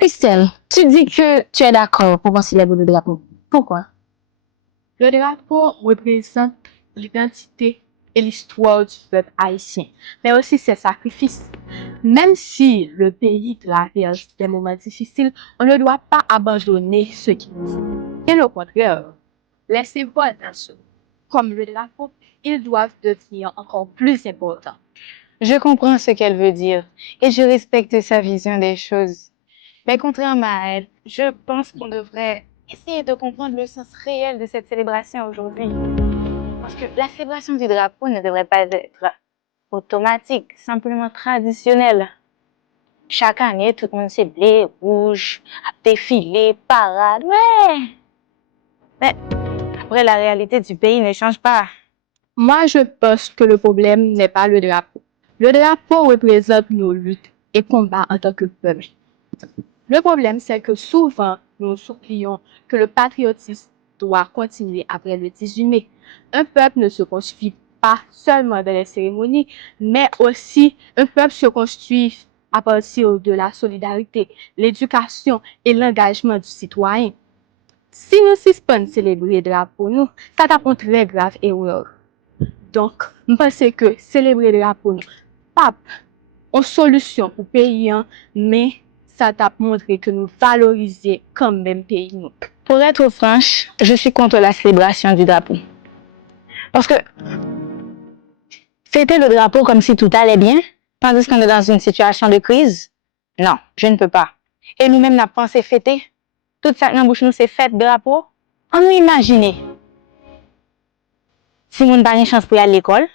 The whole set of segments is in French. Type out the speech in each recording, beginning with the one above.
Christelle, tu dis que tu es d'accord pour qu'on célèbre le drapeau. Pourquoi? Le drapeau représente l'identité et l'histoire du peuple haïtien, mais aussi ses sacrifices. Même si le pays traverse des moments difficiles, on ne doit pas abandonner ce qui nous fait. Bien au contraire, les symboles nationaux, comme le drapeau, ils doivent devenir encore plus importants. Je comprends ce qu'elle veut dire et je respecte sa vision des choses. Mais contrairement à elle, je pense qu'on devrait essayer de comprendre le sens réel de cette célébration aujourd'hui. Parce que la célébration du drapeau ne devrait pas être automatique, simplement traditionnelle. Chaque année, tout le monde s'est blé, rouge, défilé, parade, ouais. Mais après, la réalité du pays ne change pas. Moi, je pense que le problème n'est pas le drapeau. Le drapeau représente nos luttes et combats en tant que peuple. Le problème, c'est que souvent, nous oublions que le patriotisme doit continuer après le 18 mai. Un peuple ne se construit pas seulement dans les cérémonies, mais aussi un peuple se construit à partir de la solidarité, l'éducation et l'engagement du citoyen. Si nous suspendons de célébrer le drapeau, nous, ça tape une très grave erreur. Donc, je pense que célébrer le drapeau, pas une solution pour le pays, mais ça t'a montré que nous valorisons quand même le pays. Pour être franche, je suis contre la célébration du drapeau. Parce que fêter le drapeau comme si tout allait bien, tandis qu'on est dans une situation de crise, non, je ne peux pas. Et nous-mêmes, n'a pensé fêter. Toute ça dans bouche nous, c'est fête drapeau. On nous imagine. Si nous n'avons pas une chance pour aller à l'école,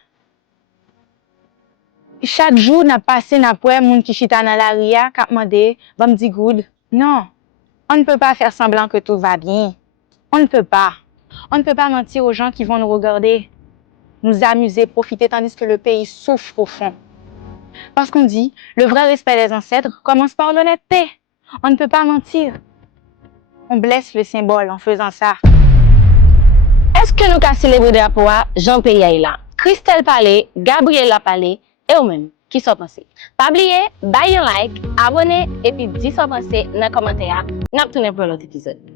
chaque jour, n'a passé, n'a pas moun qui chita dans la ria, qui a demandé, va me dire good. Non, on ne peut pas faire semblant que tout va bien. On ne peut pas. On ne peut pas mentir aux gens qui vont nous regarder, nous amuser, profiter, tandis que le pays souffre au fond. Parce qu'on dit, le vrai respect des ancêtres commence par l'honnêteté. On ne peut pas mentir. On blesse le symbole en faisant ça. Est-ce que nous avons célébré le drapeau Jean-Pierre Yaïla, Christelle Palais, Gabriela Palais et vous-même qui sont pensés? Pas oublier, bailler un like, abonner et puis dire ce pensé dans les commentaires. Nous allons pour l'autre épisode.